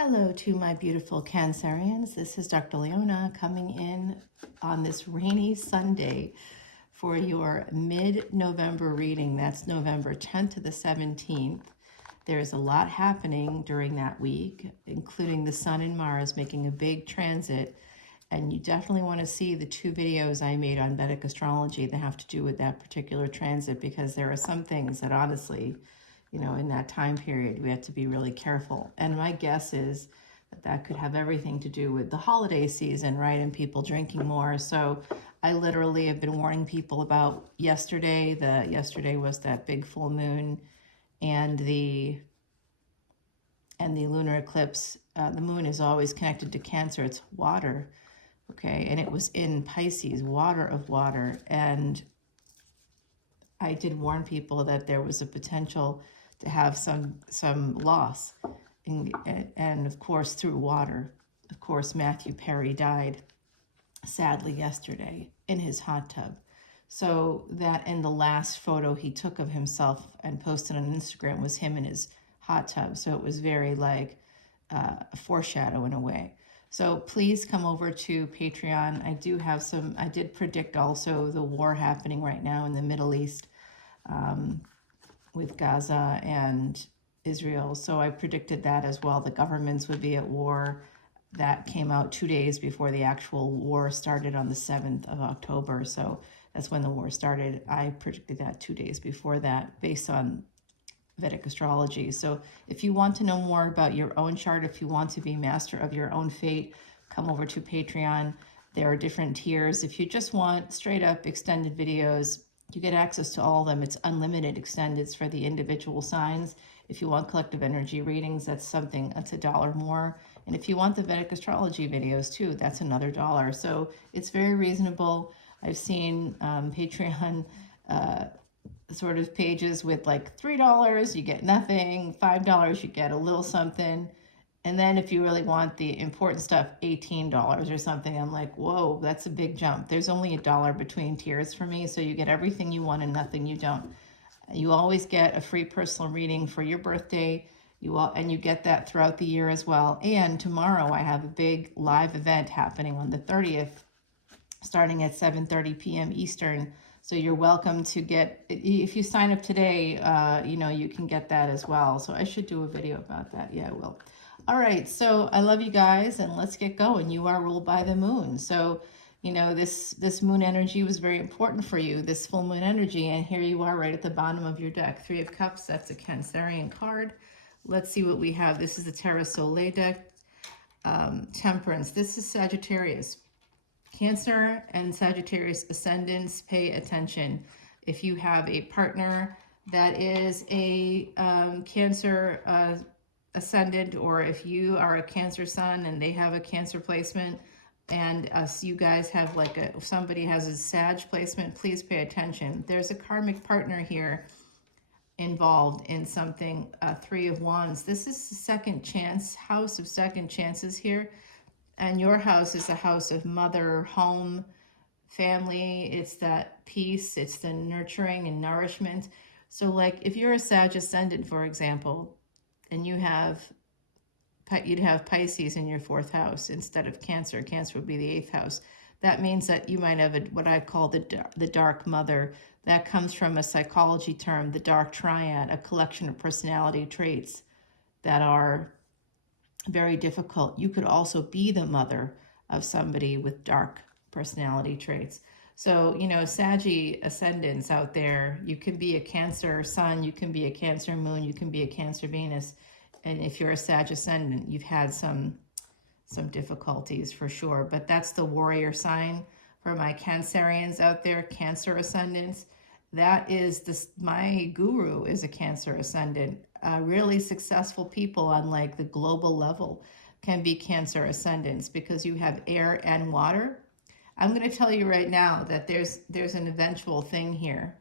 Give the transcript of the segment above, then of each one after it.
Hello to my beautiful Cancerians. This is Dr. Leona coming in on this rainy Sunday for your mid-November reading. That's November 10th to the 17th. There's a lot happening during that week, including the Sun and Mars making a big transit. And you definitely want to see the two videos I made on Vedic Astrology that have to do with that particular transit, because there are some things that honestly, in that time period, we have to be really careful. And my guess is that that could have everything to do with the holiday season, right? And people drinking more. So I literally have been warning people about yesterday. Yesterday was that big full moon and the lunar eclipse. The moon is always connected to Cancer. It's water, okay? And it was in Pisces, water of water. And I did warn people that there was a potential to have some loss, and of course through water. Of course, Matthew Perry died sadly yesterday in his hot tub. So that in the last photo he took of himself and posted on Instagram was him in his hot tub. So it was very like a foreshadow in a way. So please come over to Patreon. I did predict also the war happening right now in the Middle East, with Gaza and Israel. So I predicted that as well. The governments would be at war. That came out 2 days before the actual war started on the 7th of October. So that's when the war started. I predicted that 2 days before that based on Vedic astrology. So if you want to know more about your own chart, if you want to be master of your own fate, come over to Patreon. There are different tiers. If you just want straight up extended videos, you get access to all of them. It's unlimited extendeds for the individual signs. If you want collective energy readings, that's $1 more. And if you want the Vedic astrology videos too, that's another $1. So it's very reasonable. I've seen Patreon sort of pages with like $3, you get nothing, $5, you get a little something. And then if you really want the important stuff, $18 or something. I'm like, whoa, that's a big jump. There's only $1 between tiers for me. So you get everything you want and nothing you don't. You always get a free personal reading for your birthday. And you get that throughout the year as well. And tomorrow I have a big live event happening on the 30th, starting at 7:30 p.m. Eastern. So you're welcome to get, if you sign up today, you can get that as well. So I should do a video about that. Yeah, I will. All right, so I love you guys, and let's get going. You are ruled by the moon. So, this moon energy was very important for you, this full moon energy, and here you are right at the bottom of your deck. 3 of Cups, that's a Cancerian card. Let's see what we have. This is the Terra Soleil deck. Temperance, this is Sagittarius. Cancer and Sagittarius ascendants, pay attention. If you have a partner that is a Cancer ascendant, or if you are a Cancer sun and they have a Cancer placement, and you guys have somebody has a Sag placement, please pay attention. There's a karmic partner here involved in something. 3 of Wands. This is the second chance, house of second chances here. And your house is a house of mother, home, family. It's that peace. It's the nurturing and nourishment. So like if you're a Sag ascendant, for example, and you'd have Pisces in your 4th house instead of Cancer. Cancer would be the 8th house. That means that you might have what I call the dark mother. That comes from a psychology term, the dark triad, a collection of personality traits that are very difficult. You could also be the mother of somebody with dark personality traits. So, Saggy ascendants out there, you can be a Cancer sun, you can be a Cancer moon, you can be a Cancer Venus. And if you're a Sag ascendant, you've had some difficulties for sure. But that's the warrior sign for my Cancerians out there, Cancer ascendants. That is my guru is a Cancer ascendant. Really successful people on like the global level can be Cancer ascendants because you have air and water. I'm going to tell you right now that there's an eventual thing here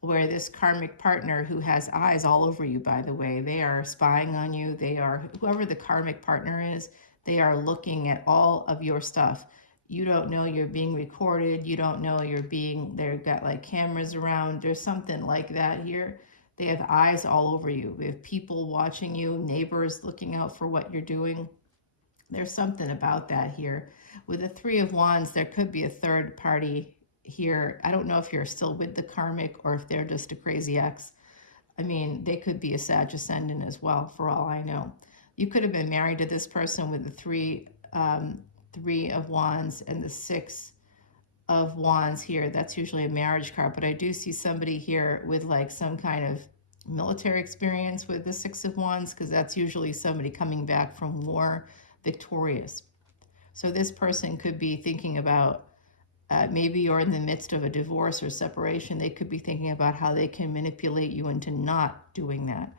where this karmic partner, who has eyes all over you, by the way, they are spying on you. They are, whoever the karmic partner is, they are looking at all of your stuff. You don't know you're being recorded. You don't know they've got like cameras around. There's something like that here They have eyes all over you. We have people watching you, neighbors looking out for what you're doing. There's something about that here. With the Three of Wands, there could be a third party here. I don't know if you're still with the karmic or if they're just a crazy ex. I mean, they could be a Sag Ascendant as well, for all I know. You could have been married to this person with the Three of Wands and the Six of Wands here. That's usually a marriage card, but I do see somebody here with like some kind of military experience with the Six of Wands, because that's usually somebody coming back from war victorious. So this person could be thinking about maybe you're in the midst of a divorce or separation. They could be thinking about how they can manipulate you into not doing that.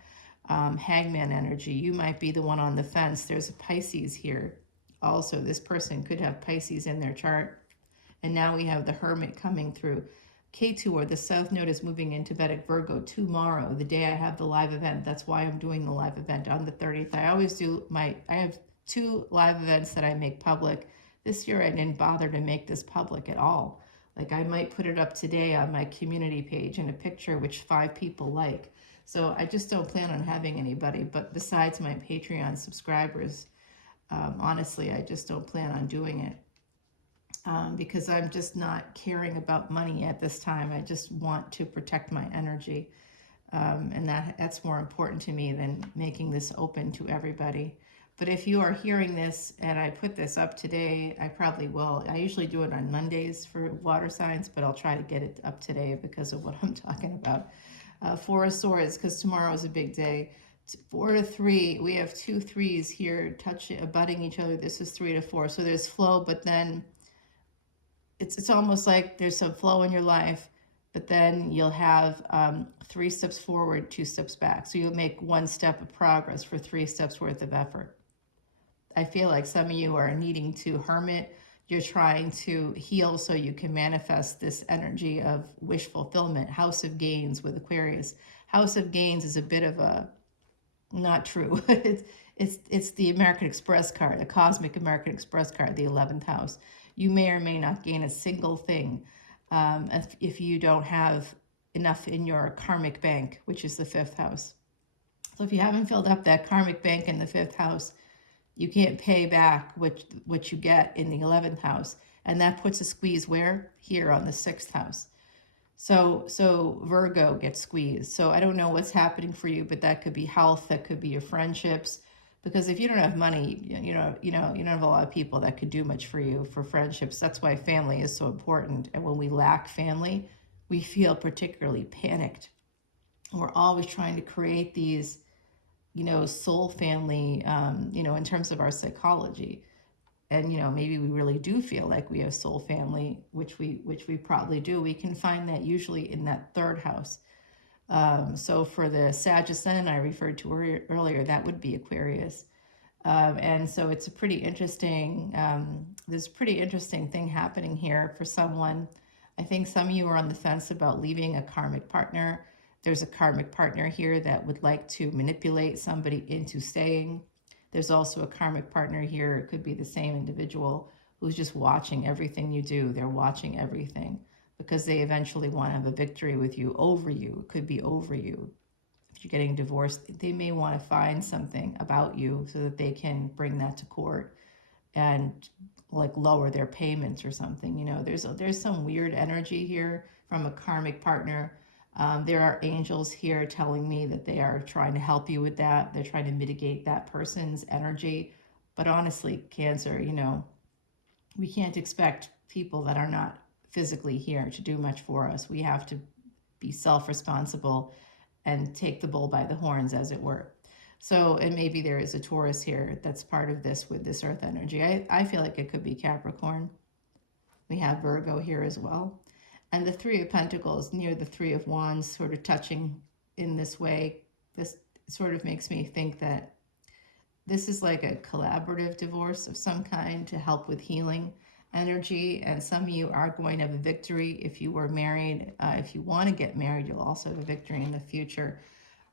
Hangman energy. You might be the one on the fence. There's a Pisces here. Also, this person could have Pisces in their chart. And now we have the Hermit coming through. Ketu, or the South Node, is moving into Vedic Virgo tomorrow, the day I have the live event. That's why I'm doing the live event on the 30th. I always do I have 2 live events that I make public. This year I didn't bother to make this public at all. Like, I might put it up today on my community page in a picture which 5 people like. So I just don't plan on having anybody, but besides my Patreon subscribers, honestly, I just don't plan on doing it. Because I'm just not caring about money at this time. I just want to protect my energy. And that's more important to me than making this open to everybody. But if you are hearing this and I put this up today, I probably will. I usually do it on Mondays for water signs, but I'll try to get it up today because of what I'm talking about. 4 of Swords, because tomorrow is a big day. 4 to 3, we have 2 3s here abutting each other. This is 3 to 4. So there's flow, but then it's almost like there's some flow in your life, but then you'll have 3 steps forward, 2 steps back. So you'll make 1 step of progress for 3 steps worth of effort. I feel like some of you are needing to hermit. You're trying to heal so you can manifest this energy of wish fulfillment. House of Gains with Aquarius. House of Gains is a bit of a, not true. It's the American Express card, the cosmic American Express card, the 11th house. You may or may not gain a single thing if you don't have enough in your karmic bank, which is the 5th house. So if you haven't filled up that karmic bank in the 5th house, you can't pay back what you get in the 11th house. And that puts a squeeze where? Here on the 6th house. So Virgo gets squeezed. So I don't know what's happening for you, but that could be health, that could be your friendships. Because if you don't have money, you don't have a lot of people that could do much for you for friendships. That's why family is so important. And when we lack family, we feel particularly panicked. We're always trying to create these, soul family, in terms of our psychology. And, maybe we really do feel like we have soul family, which we probably do. We can find that usually in that 3rd house. So for the Sag Ascendant I referred to earlier, that would be Aquarius. And so it's a pretty interesting, there's a pretty interesting thing happening here for someone. I think some of you are on the fence about leaving a karmic partner. There's a karmic partner here that would like to manipulate somebody into staying. There's also a karmic partner here. It could be the same individual who's just watching everything you do. They're watching everything, because they eventually want to have a victory with you, over you. It could be over you. If you're getting divorced, they may want to find something about you so that they can bring that to court and like lower their payments or something. There's some weird energy here from a karmic partner. There are angels here telling me that they are trying to help you with that. They're trying to mitigate that person's energy. But honestly, Cancer, we can't expect people that are not physically here to do much for us. We have to be self-responsible and take the bull by the horns, as it were. So, and maybe there is a Taurus here that's part of this with this earth energy. I feel like it could be Capricorn. We have Virgo here as well. And the 3 of Pentacles near the 3 of Wands sort of touching in this way. This sort of makes me think that this is like a collaborative divorce of some kind to help with healing energy. And some of you are going to have a victory if you were married. If you want to get married, you'll also have a victory in the future.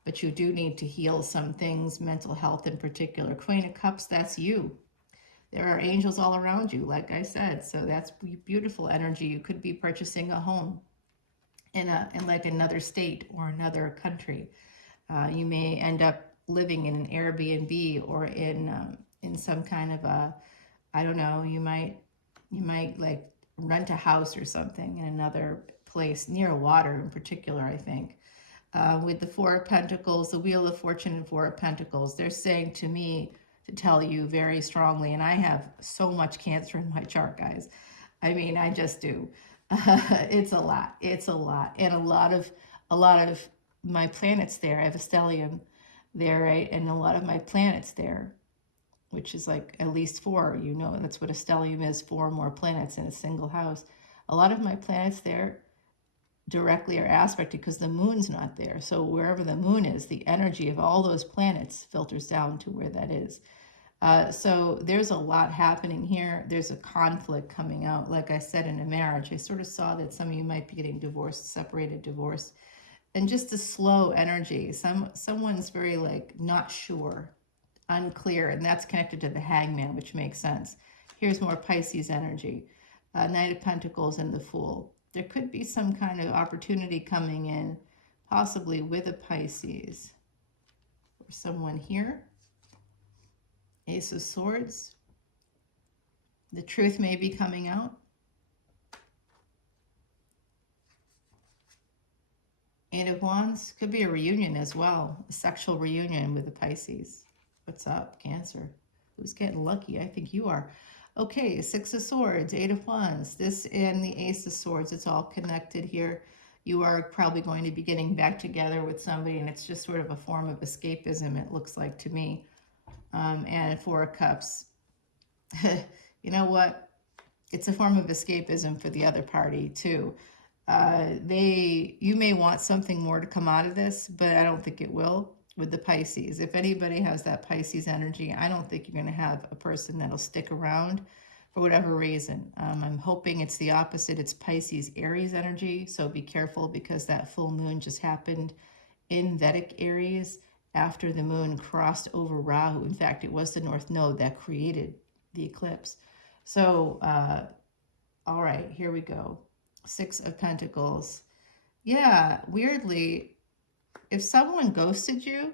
But you do need to heal some things, mental health in particular. Queen of Cups, that's you. There are angels all around you, like I said. So that's beautiful energy. You could be purchasing a home. in like another state or another country. You may end up living in an Airbnb or in some kind of a, I don't know, you might like rent a house or something in another place near water in particular, I think. With the Four of Pentacles, the Wheel of Fortune and Four of Pentacles, they're saying to me to tell you very strongly, and I have so much Cancer in my chart, guys. I mean, I just do. It's a lot. It's a lot, and a lot of my planets there. I have a stellium there, right, and a lot of my planets there, which is like at least four. You know, that's what a stellium is: four or more planets in a single house. A lot of my planets there directly are aspected because the moon's not there. So wherever the moon is, the energy of all those planets filters down to where that is. So there's a lot happening here. There's a conflict coming out. Like I said, in a marriage, I sort of saw that some of you might be getting divorced, separated, divorced, and just a slow energy. Someone's very like not sure, unclear, and that's connected to the Hangman, which makes sense. Here's more Pisces energy. Knight of Pentacles and the Fool. There could be some kind of opportunity coming in, possibly with a Pisces or someone here. Ace of Swords. The truth may be coming out. Eight of Wands. Could be a reunion as well. A sexual reunion with the Pisces. What's up, Cancer? Who's getting lucky? I think you are. Okay, Six of Swords, Eight of Wands. This and the Ace of Swords, it's all connected here. You are probably going to be getting back together with somebody, and it's just sort of a form of escapism, it looks like to me. And Four of Cups. You know what? It's a form of escapism for the other party, too. You may want something more to come out of this, but I don't think it will with the Pisces. If anybody has that Pisces energy, I don't think you're going to have a person that'll stick around for whatever reason. I'm hoping it's the opposite. It's Pisces Aries energy, so be careful because that full moon just happened in Vedic Aries after the moon crossed over Rahu. In fact, it was the North Node that created the eclipse. So, all right, here we go. Six of Pentacles. Yeah, weirdly, if someone ghosted you,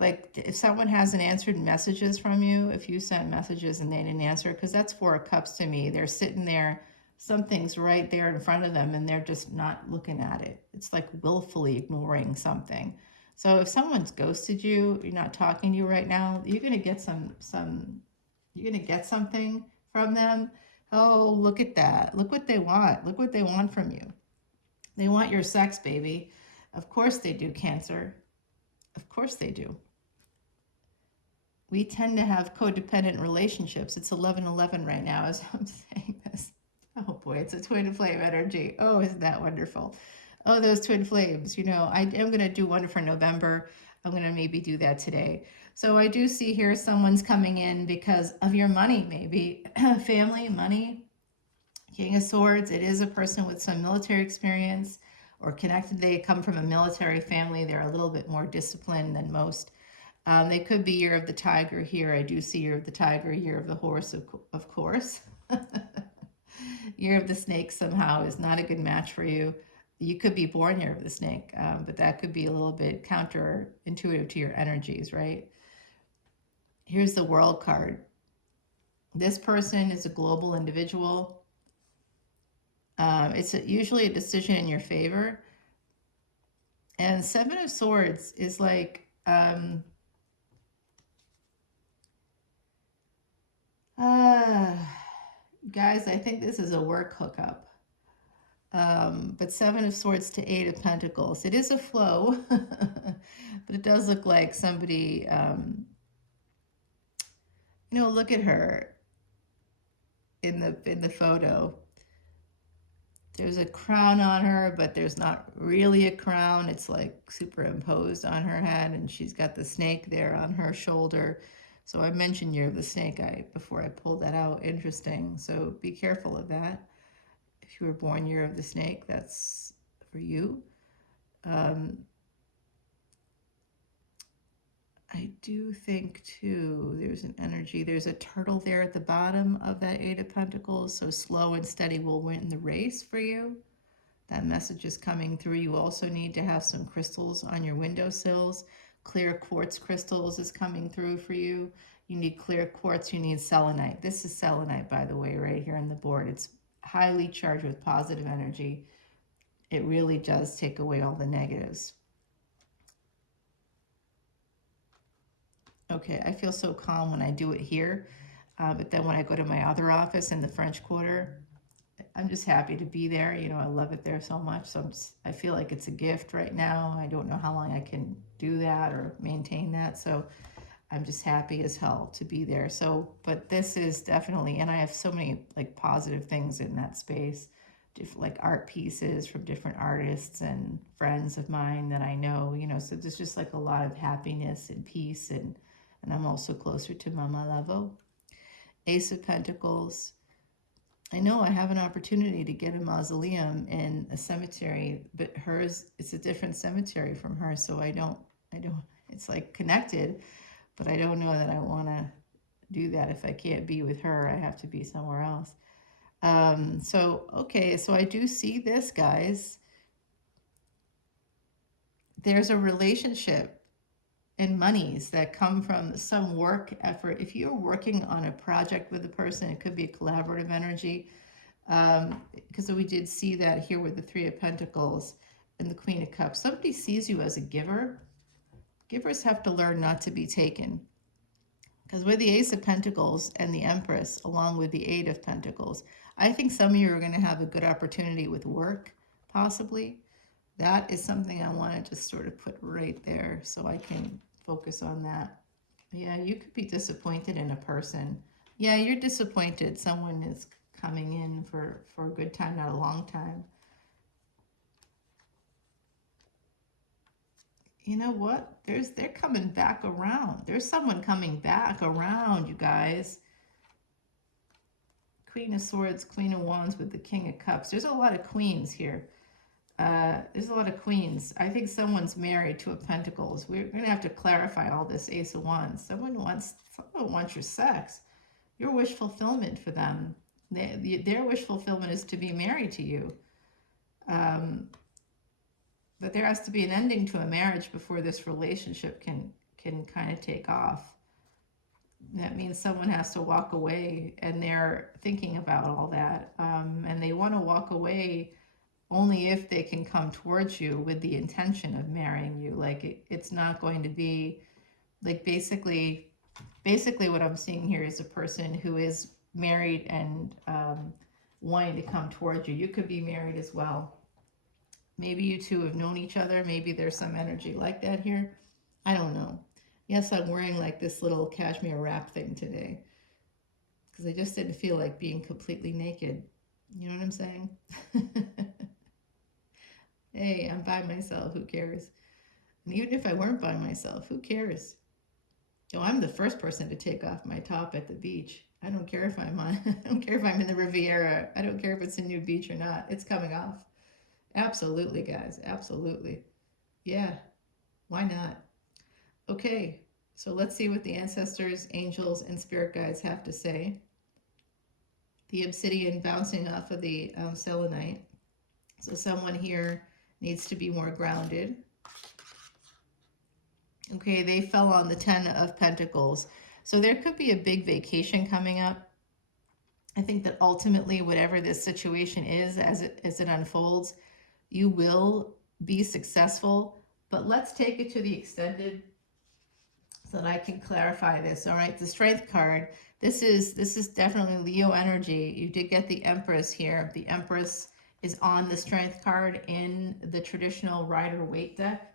like if someone hasn't answered messages from you, if you sent messages and they didn't answer, because that's Four of Cups to me. They're sitting there, something's right there in front of them, and they're just not looking at it. It's like willfully ignoring something. So if someone's ghosted you, you're not talking to you right now, you're gonna get you're gonna get something from them. Oh, look at that. Look what they want. Look what they want from you. They want your sex, baby. Of course they do, Cancer. Of course they do. We tend to have codependent relationships. It's 11:11 right now as I'm saying this. Oh boy, it's a twin flame energy. Oh, isn't that wonderful? Oh, those twin flames. You know, I am going to do one for November. I'm going to maybe do that today. So I do see here someone's coming in because of your money, maybe. Family, money. King of Swords. It is a person with some military experience or connected. They come from a military family. They're a little bit more disciplined than most. They could be Year of the Tiger here. I do see Year of the Tiger, Year of the Horse, of course. Year of the Snake somehow is not a good match for you. You could be born Year of the Snake, but that could be a little bit counterintuitive to your energies, right? Here's the World card. This person is a global individual. It's usually a decision in your favor. And Seven of Swords is like... guys, I think this is a work hookup. But Seven of Swords to Eight of Pentacles. It is a flow, but it does look like somebody, you know, look at her in the photo. There's a crown on her, but there's not really a crown. It's like superimposed on her head, and she's got the snake there on her shoulder. So I mentioned Year of the Snake before I pulled that out. Interesting. So be careful of that. If you were born Year of the Snake, that's for you. I do think, too, there's an energy. There's a turtle there at the bottom of that Eight of Pentacles. So slow and steady will win the race for you. That message is coming through. You also need to have some crystals on your windowsills. Clear quartz crystals is coming through for you. You need clear quartz. You need selenite. This is selenite, by the way, right here on the board. It's highly charged with positive energy. It really does take away all the negatives. Okay, I feel so calm when I do it here. But then when I go to my other office in the French Quarter, I'm just happy to be there. You know, I love it there so much. So I feel like it's a gift right now. I don't know how long I can do that or maintain that. So I'm just happy as hell to be there. So, but this is definitely, and I have so many like positive things in that space, like art pieces from different artists and friends of mine that I know, you know, so there's just like a lot of happiness and peace, and I'm also closer to Mama Levo. Ace of Pentacles. I know I have an opportunity to get a mausoleum in a cemetery, but hers, it's a different cemetery from hers, so I don't, it's like connected, but I don't know that I want to do that. If I can't be with her, I have to be somewhere else. So, okay, so I do see this, guys. There's a relationship and monies that come from some work effort. If you're working on a project with a person, it could be a collaborative energy, because we did see that here with the Three of Pentacles and the Queen of Cups. Somebody sees you as a giver. Givers have to learn not to be taken. Because with the Ace of Pentacles and the Empress, along with the Eight of Pentacles, I think some of you are going to have a good opportunity with work, possibly. That is something I want to just sort of put right there so I can focus on that. Yeah, you could be disappointed in a person. Yeah, you're disappointed. Someone is coming in for a good time, not a long time. You know what? They're coming back around. There's someone coming back around, you guys. Queen of Swords, Queen of Wands with the King of Cups. There's a lot of queens here. There's a lot of queens. I think someone's married to a Pentacles. We're going to have to clarify all this. Ace of Wands. Someone wants your sex. Your wish fulfillment for them. Their wish fulfillment is to be married to you. But there has to be an ending to a marriage before this relationship can kind of take off. That means someone has to walk away, and they're thinking about all that. And they want to walk away only if they can come towards you with the intention of marrying you. Like it's not going to be like basically what I'm seeing here is a person who is married and wanting to come towards you. You could be married as well. Maybe you two have known each other. Maybe there's some energy like that here. I don't know. Yes, I'm wearing like this little cashmere wrap thing today because I just didn't feel like being completely naked. You know what I'm saying? Hey, I'm by myself. Who cares? And even if I weren't by myself, who cares? Oh, I'm the first person to take off my top at the beach. I don't care if I'm on. I don't care if I'm in the Riviera. I don't care if it's a new beach or not. It's coming off. Absolutely, guys. Absolutely. Yeah. Why not? Okay. So let's see what the ancestors, angels, and spirit guides have to say. The obsidian bouncing off of the selenite. So someone here needs to be more grounded. Okay, they fell on the 10 of Pentacles. So there could be a big vacation coming up. I think that ultimately, whatever this situation is, as it unfolds, you will be successful. But let's take it to the extended so that I can clarify this. All right, the Strength card. This is definitely Leo energy. You did get the Empress here. The Empress is on the Strength card in the traditional Rider-Waite deck.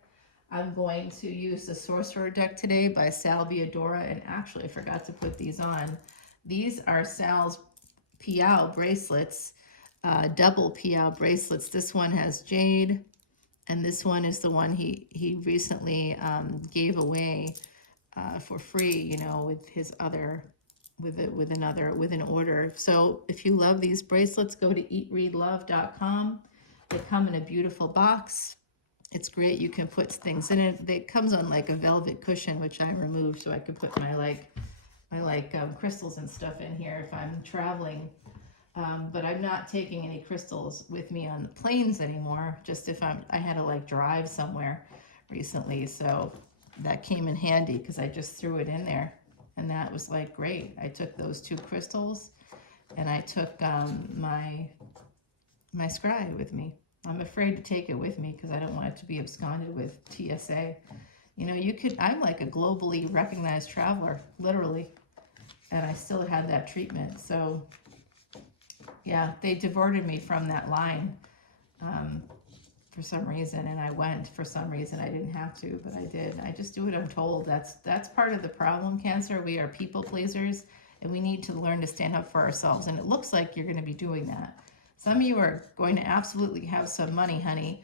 I'm going to use the Sorcerer deck today by Salviadora, and actually I forgot to put these on. These are Sal's Piao bracelets, double Piao bracelets. This one has jade, and this one is the one he recently gave away for free, you know, with his other, with an order. So if you love these bracelets, go to eatreadlove.com. They come in a beautiful box. It's great. You can put things in it. It comes on like a velvet cushion, which I removed so I could put my crystals and stuff in here if I'm traveling. But I'm not taking any crystals with me on the planes anymore. Just if I had to like drive somewhere recently, so that came in handy because I just threw it in there, and that was like great. I took those 2 crystals, and I took my scry with me. I'm afraid to take it with me because I don't want it to be absconded with TSA. You know, I'm like a globally recognized traveler, literally, and I still had that treatment. So yeah, they diverted me from that line um, for some reason, and I went for some reason. I didn't have to, but I did. I just do what I'm told. That's part of the problem, Cancer. We are people pleasers, and we need to learn to stand up for ourselves. And it looks like you're going to be doing that. Some of you are going to absolutely have some money, honey,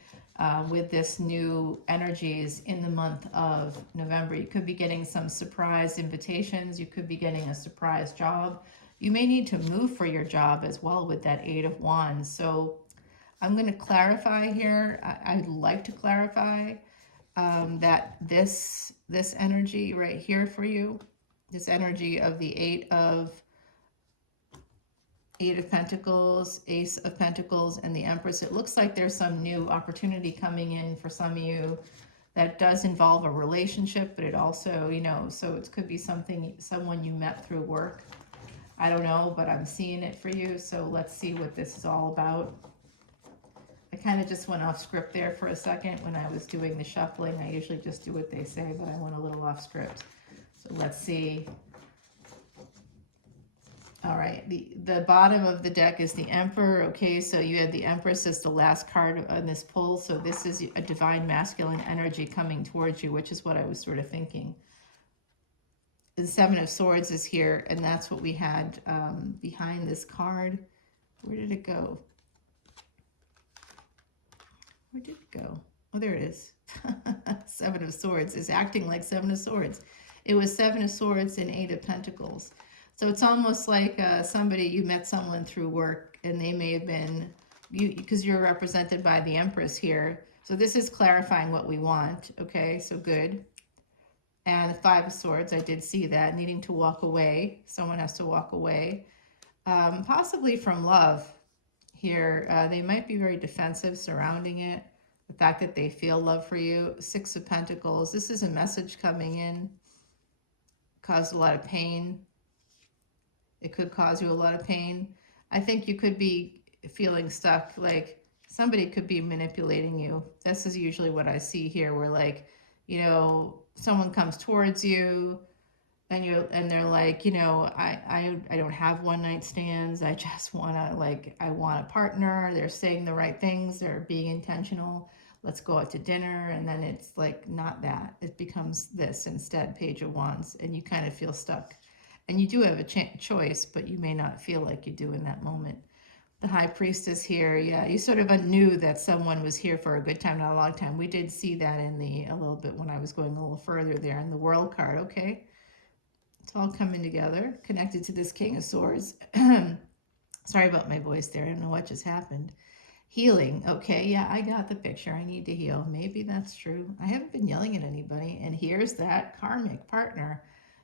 with this new energies in the month of November. You could be getting some surprise invitations. You could be getting a surprise job. You may need to move for your job as well with that 8 of Wands. So I'm going to clarify here. I'd like to clarify that this energy right here for you, this energy of the Eight of Pentacles, Ace of Pentacles, and the Empress. It looks like there's some new opportunity coming in for some of you that does involve a relationship, but it also, you know, so it could be someone you met through work. I don't know, but I'm seeing it for you. So let's see what this is all about. I kind of just went off script there for a second when I was doing the shuffling. I usually just do what they say, but I went a little off script. So let's see. All right, the bottom of the deck is the Emperor. Okay, so you had the Empress as the last card on this pull. So this is a divine masculine energy coming towards you, which is what I was sort of thinking. The Seven of Swords is here, and that's what we had behind this card. Where did it go? Where did it go? Oh, there it is. Seven of Swords is acting like Seven of Swords. It was Seven of Swords and Eight of Pentacles. So it's almost like you met someone through work, and they may have been, because you're represented by the Empress here. So this is clarifying what we want. Okay, so good. And the Five of Swords, I did see that, needing to walk away. Someone has to walk away, possibly from love here. They might be very defensive surrounding it. The fact that they feel love for you. Six of Pentacles, this is a message coming in. Caused a lot of pain. It could cause you a lot of pain. I think you could be feeling stuck, like somebody could be manipulating you. This is usually what I see here, where like, you know, someone comes towards you and they're like, you know, I don't have one night stands. I just I want a partner. They're saying the right things. They're being intentional. Let's go out to dinner. And then it's like not that. It becomes this instead, Page of Wands, and you kind of feel stuck. And you do have a choice, but you may not feel like you do in that moment. The High Priestess here, yeah, you sort of knew that someone was here for a good time, not a long time. We did see that in a little bit when I was going a little further there in the World card. Okay, it's all coming together, connected to this King of Swords. Sorry about my voice there. I don't know what just happened. Healing. Okay, yeah, I got the picture. I need to heal. Maybe that's true. I haven't been yelling at anybody. And here's that karmic partner.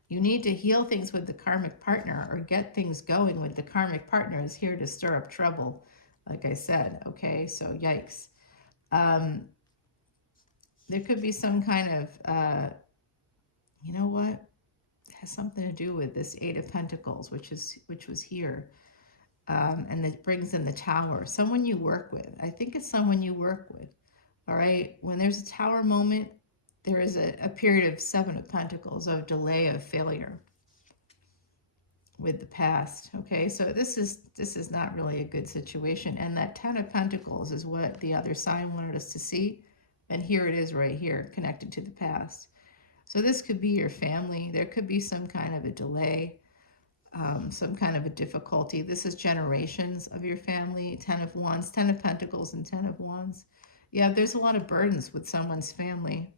You need to heal things with the karmic partner or get things going with the karmic partner is here to stir up trouble, like I said. Okay, so yikes. There could be some kind of, you know what? It has something to do with this Eight of Pentacles, which was here. And it brings in the Tower. Someone you work with. I think it's someone you work with. All right, when there's a Tower moment, there is a period of Seven of Pentacles, of delay, of failure with the past. Okay, so this is not really a good situation. And that Ten of Pentacles is what the other sign wanted us to see. And here it is right here, connected to the past. So this could be your family. There could be some kind of a delay, some kind of a difficulty. This is generations of your family. Ten of Wands, Ten of Pentacles, and Ten of Wands. Yeah, there's a lot of burdens with someone's family.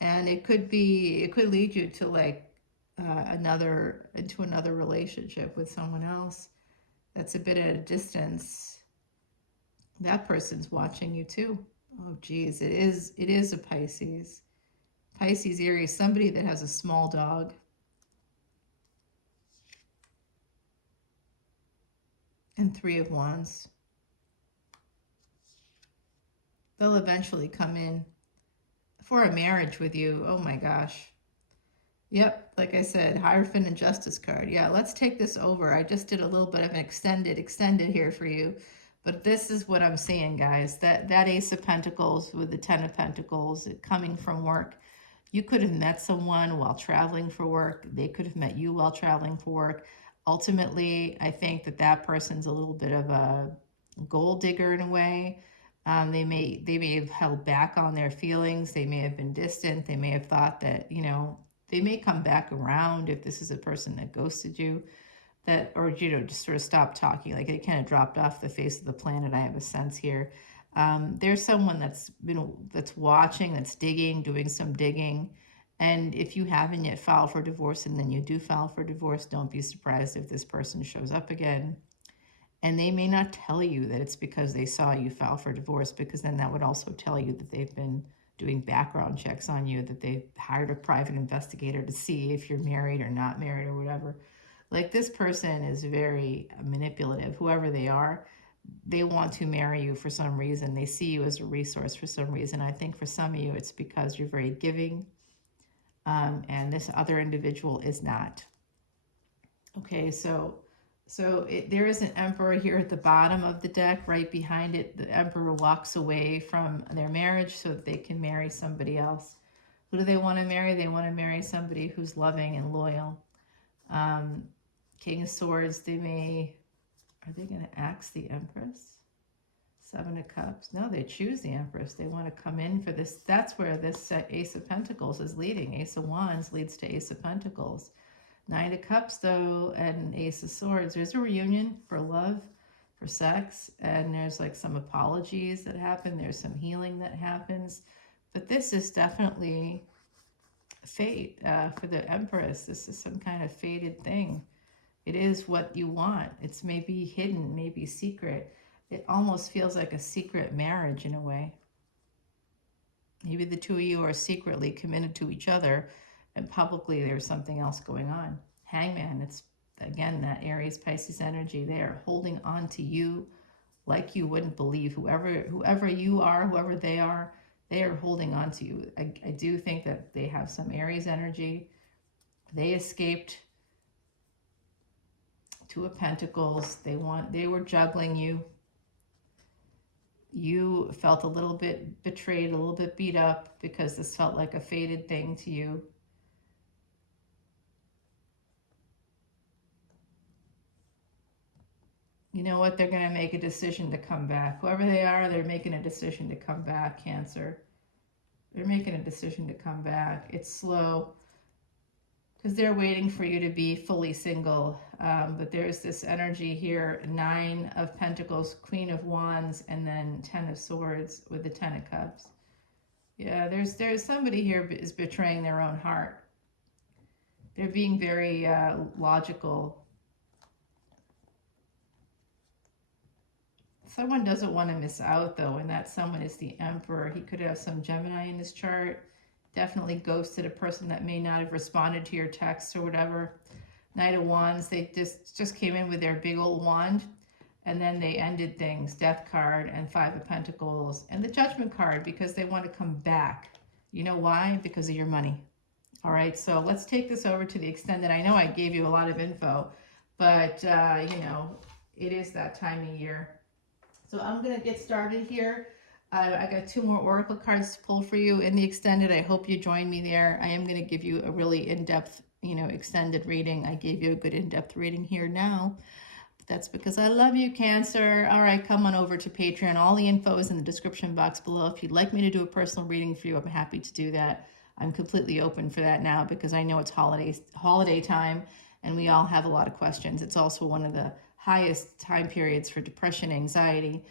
And it could lead you to like into another relationship with someone else that's a bit at a distance. That person's watching you too. Oh geez, it is a Pisces. Pisces, Aries, somebody that has a small dog. And and Three of Wands. They'll eventually come in for a marriage with you. Oh my gosh. Yep, like I said, Hierophant and Justice card. Yeah, let's take this over. I just did a little bit of an extended here for you. But this is what I'm seeing, guys. That Ace of Pentacles with the Ten of Pentacles coming from work. You could have met someone while traveling for work. They could have met you while traveling for work. Ultimately, I think that that person's a little bit of a gold digger in a way. They may have held back on their feelings. They may have been distant. They may have thought that, you know, they may come back around if this is a person that ghosted you, that, or, you know, just sort of stopped talking, like it kind of dropped off the face of the planet. I have a sense here. There's someone that's watching, that's digging, doing some digging. And if you haven't yet filed for divorce and then you do file for divorce, don't be surprised if this person shows up again. And they may not tell you that it's because they saw you file for divorce, because then that would also tell you that they've been doing background checks on you, that they've hired a private investigator to see if you're married or not married or whatever. Like, this person is very manipulative, whoever they are. They want to marry you for some reason. They see you as a resource for some reason. I think for some of you, it's because you're very giving, and this other individual is not. Okay, so there is an Emperor here at the bottom of the deck. Right behind it, the Emperor walks away from their marriage so that they can marry somebody else. Who do they want to marry? They want to marry somebody who's loving and loyal. King of Swords, are they going to axe the Empress? Seven of Cups. No, they choose the Empress. They want to come in for this. That's where this Ace of Pentacles is leading. Ace of Wands leads to Ace of Pentacles. Nine of Cups, though, and Ace of Swords. There's a reunion for love, for sex, and there's like some apologies that happen. There's some healing that happens. But this is definitely fate for the Empress. This is some kind of fated thing. It is what you want. It's maybe hidden, maybe secret. It almost feels like a secret marriage in a way. Maybe the two of you are secretly committed to each other, and publicly there's something else going on. Hangman, it's again that Aries Pisces energy. They are holding on to you like you wouldn't believe. Whoever you are, whoever they are holding on to you. I do think that they have some Aries energy. They escaped. Two of Pentacles. They were juggling you. You felt a little bit betrayed, a little bit beat up, because this felt like a fated thing to you. You know what? They're going to make a decision to come back. Whoever they are, they're making a decision to come back, Cancer. They're making a decision to come back. It's slow, because they're waiting for you to be fully single. But there's this energy here, Nine of Pentacles, Queen of Wands, and then Ten of Swords with the Ten of Cups. Yeah, there's somebody here is betraying their own heart. They're being very logical. Someone doesn't want to miss out, though, and that someone is the Emperor. He could have some Gemini in his chart. Definitely ghosted a person that may not have responded to your texts or whatever. Knight of Wands, they just came in with their big old wand, and then they ended things. Death card and Five of Pentacles and the Judgment card, because they want to come back. You know why? Because of your money. All right, so let's take this over to the extended. I know I gave you a lot of info, but you know, it is that time of year. So I'm going to get started here. I got two more oracle cards to pull for you in the extended. I hope you join me there. I am going to give you a really in-depth, you know, extended reading. I gave you a good in-depth reading here now. But that's because I love you, Cancer. All right, come on over to Patreon. All the info is in the description box below. If you'd like me to do a personal reading for you, I'm happy to do that. I'm completely open for that now, because I know it's holiday time, and we all have a lot of questions. It's also one of the highest time periods for depression, anxiety,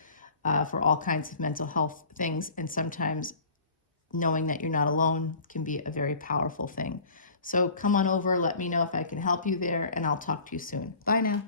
for all kinds of mental health things. And sometimes knowing that you're not alone can be a very powerful thing. So come on over, let me know if I can help you there, and I'll talk to you soon. Bye now.